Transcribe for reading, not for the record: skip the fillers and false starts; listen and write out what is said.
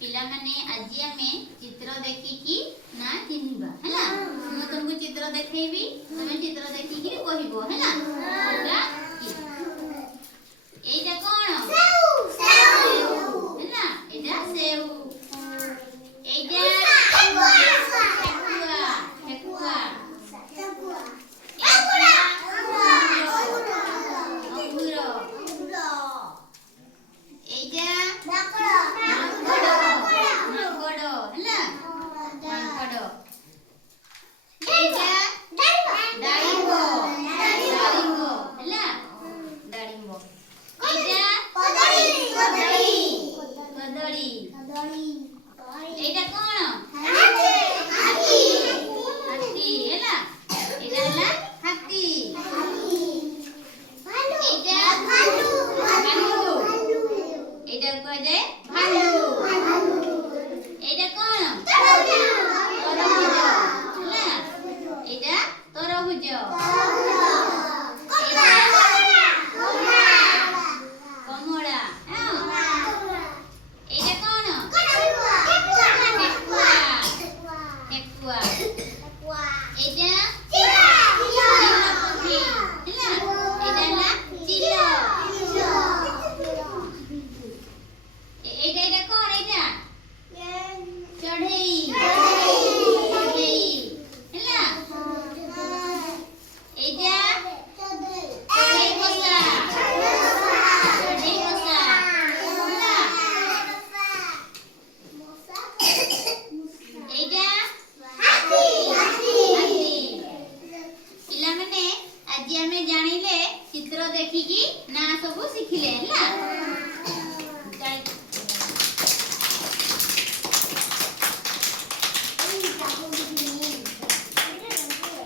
पिला माने आज आमे चित्र देखिकी ना चिन्हिबा हैला मु तुमको चित्र देखैबी तुमे चित्र देखिकी कहिबो हैला एटा की एटा कोन सेउ हैला एटा सेउ एटा ठेकुआ एटा कोन हाथी हाथी हैला एटा हला हाथी एटा भालू भालू एटा को जाय भालू